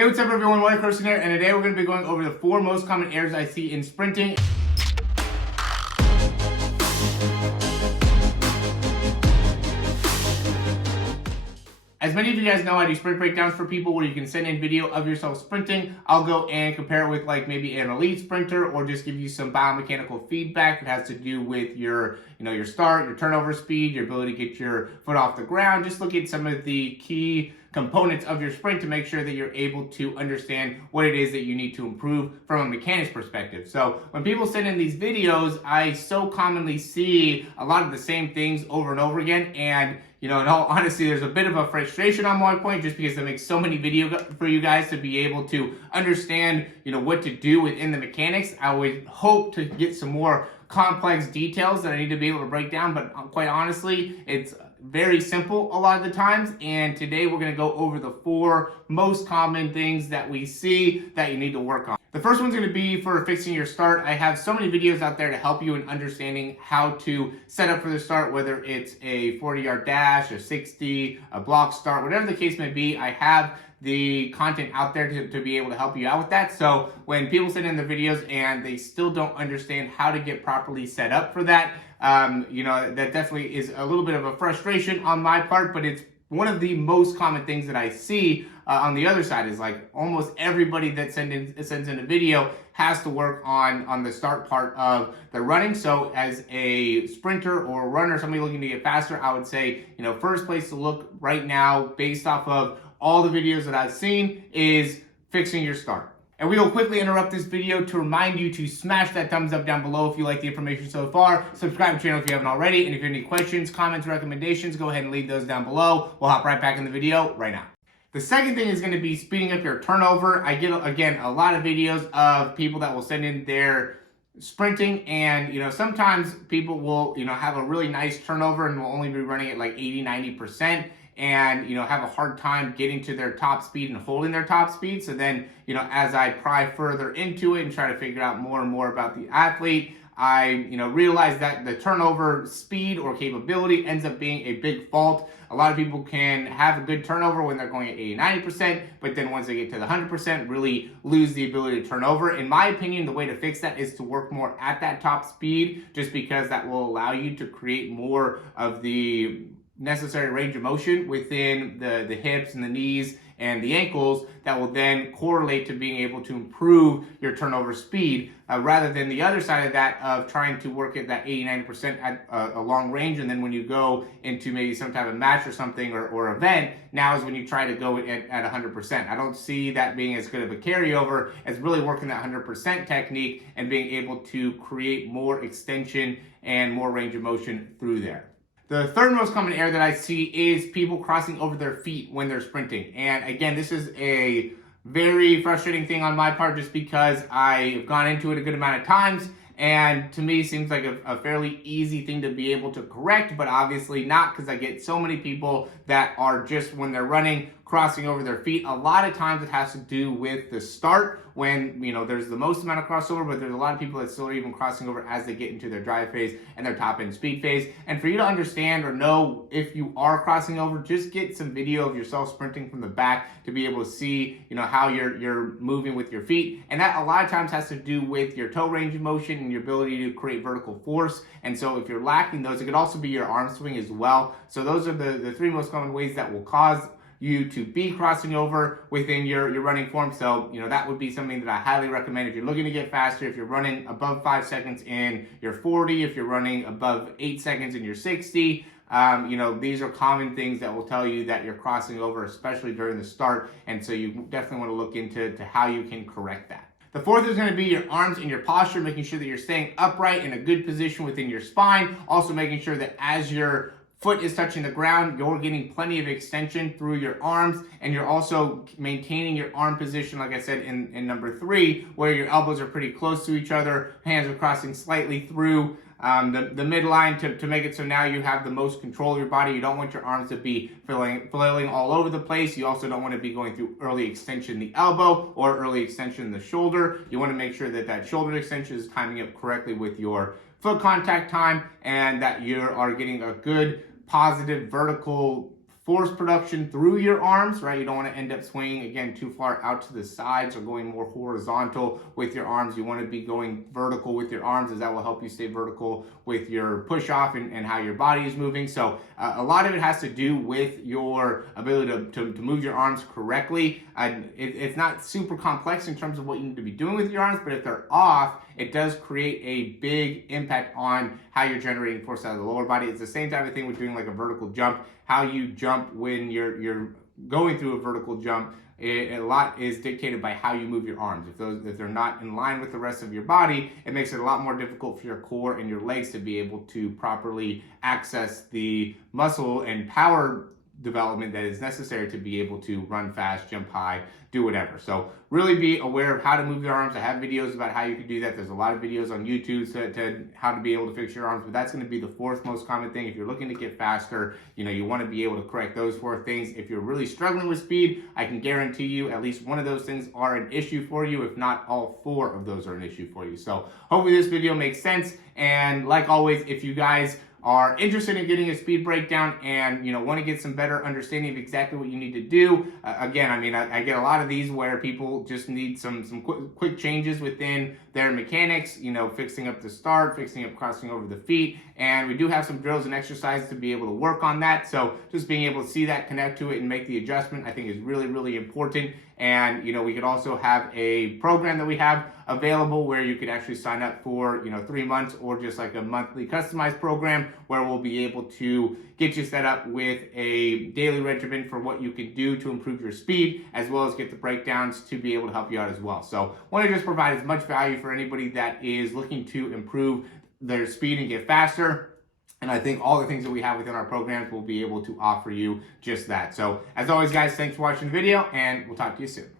Hey, what's up everyone, Morey Croson here, and today we're going to be going over the 4 most common errors I see in sprinting. As many of you guys know, I do sprint breakdowns for people where you can send in video of yourself sprinting. I'll go and compare it with like maybe an elite sprinter, or just give you some biomechanical feedback that has to do with your start, your turnover speed, your ability to get your foot off the ground. Just look at some of the key components of your sprint to make sure that you're able to understand what it is that you need to improve from a mechanics perspective. So when people send in these videos, I so commonly see a lot of the same things over and over again, and in all honesty, there's a bit of a frustration on my point, just because I make so many videos for you guys to be able to understand, what to do within the mechanics. I would hope to get some more complex details that I need to be able to break down, but quite honestly, it's very simple a lot of the times. And today we're going to go over the 4 most common things that we see that you need to work on. The first one's going to be for fixing your start. I have so many videos out there to help you in understanding how to set up for the start, whether it's a 40-yard dash, a 60, a block start, whatever the case may be. I have the content out there to be able to help you out with that. So when people send in the videos and they still don't understand how to get properly set up for that, that definitely is a little bit of a frustration on my part, but it's one of the most common things that I see on the other side. Is like almost everybody that sends in a video has to work on the start part of the running. So as a sprinter or a runner, somebody looking to get faster, I would say, first place to look right now, based off of all the videos that I've seen, is fixing your start. And we will quickly interrupt this video to remind you to smash that thumbs up down below if you like the information so far. Subscribe to the channel if you haven't already. And if you have any questions, comments, recommendations, go ahead and leave those down below. We'll hop right back in the video right now. The second thing is going to be speeding up your turnover. I get, again, a lot of videos of people that will send in their sprinting, and sometimes people will have a really nice turnover and will only be running at like 80-90%. And have a hard time getting to their top speed and holding their top speed. So then as I pry further into it and try to figure out more and more about the athlete, I realize that the turnover speed or capability ends up being a big fault. A lot of people can have a good turnover when they're going at 80-90%, but then once they get to the 100%, really lose the ability to turn over. In my opinion, the way to fix that is to work more at that top speed, just because that will allow you to create more of the necessary range of motion within the hips and the knees and the ankles that will then correlate to being able to improve your turnover speed, rather than the other side of that of trying to work at that 80-90% at a long range, and then when you go into maybe some type of match or something or event, now is when you try to go at 100%. I don't see that being as good of a carryover as really working that 100% technique and being able to create more extension and more range of motion through there. The third most common error that I see is people crossing over their feet when they're sprinting. And again, this is a very frustrating thing on my part, just because I've gone into it a good amount of times, and to me seems like a fairly easy thing to be able to correct, but obviously not, because I get so many people that are just, when they're running, crossing over their feet. A lot of times it has to do with the start, when there's the most amount of crossover, but there's a lot of people that still are even crossing over as they get into their drive phase and their top end speed phase. And for you to understand or know if you are crossing over, just get some video of yourself sprinting from the back to be able to see how you're moving with your feet. And that a lot of times has to do with your toe range of motion and your ability to create vertical force. And so if you're lacking those, it could also be your arm swing as well. So those are the 3 most common ways that will cause you to be crossing over within your running form. So that would be something that I highly recommend if you're looking to get faster. If you're running above 5 seconds in your 40, if you're running above 8 seconds in your 60, these are common things that will tell you that you're crossing over, especially during the start. And so you definitely want to look into how you can correct that. The fourth is going to be your arms and your posture, making sure that you're staying upright in a good position within your spine. Also making sure that as your foot is touching the ground, you're getting plenty of extension through your arms, and you're also maintaining your arm position, like I said in number 3, where your elbows are pretty close to each other, hands are crossing slightly through the midline to make it so now you have the most control of your body. You don't want your arms to be flailing all over the place. You also don't want to be going through early extension in the elbow or early extension in the shoulder. You want to make sure that shoulder extension is timing up correctly with your foot contact time, and that you are getting a good positive vertical force production through your arms, right? You don't want to end up swinging, again, too far out to the sides or going more horizontal with your arms. You want to be going vertical with your arms, as that will help you stay vertical with your push-off and how your body is moving. So a lot of it has to do with your ability to move your arms correctly. It's not super complex in terms of what you need to be doing with your arms, but if they're off, it does create a big impact on how you're generating force out of the lower body. It's the same type of thing with doing like a vertical jump. How you jump when you're going through a vertical jump, a lot is dictated by how you move your arms. If they're not in line with the rest of your body, it makes it a lot more difficult for your core and your legs to be able to properly access the muscle and power development that is necessary to be able to run fast, jump high, do whatever. So really be aware of how to move your arms. I have videos about how you can do that. There's a lot of videos on YouTube to how to be able to fix your arms, but that's going to be the fourth most common thing. If you're looking to get faster, you want to be able to correct those four things. If you're really struggling with speed, I can guarantee you at least one of those things are an issue for you, if not all four of those are an issue for you. So hopefully this video makes sense. And like always, if you guys are interested in getting a speed breakdown and want to get some better understanding of exactly what you need to do, again, I get a lot of these where people just need some quick changes within their mechanics, fixing up the start, fixing up crossing over the feet, and we do have some drills and exercises to be able to work on that. So just being able to see that, connect to it, and make the adjustment, I think is really, really important. And we could also have a program that we have available where you could actually sign up for 3 months, or just like a monthly customized program where we'll be able to get you set up with a daily regimen for what you can do to improve your speed, as well as get the breakdowns to be able to help you out as well. So want to just provide as much value for anybody that is looking to improve their speed and get faster. And I think all the things that we have within our programs will be able to offer you just that. So as always, guys, thanks for watching the video, and we'll talk to you soon.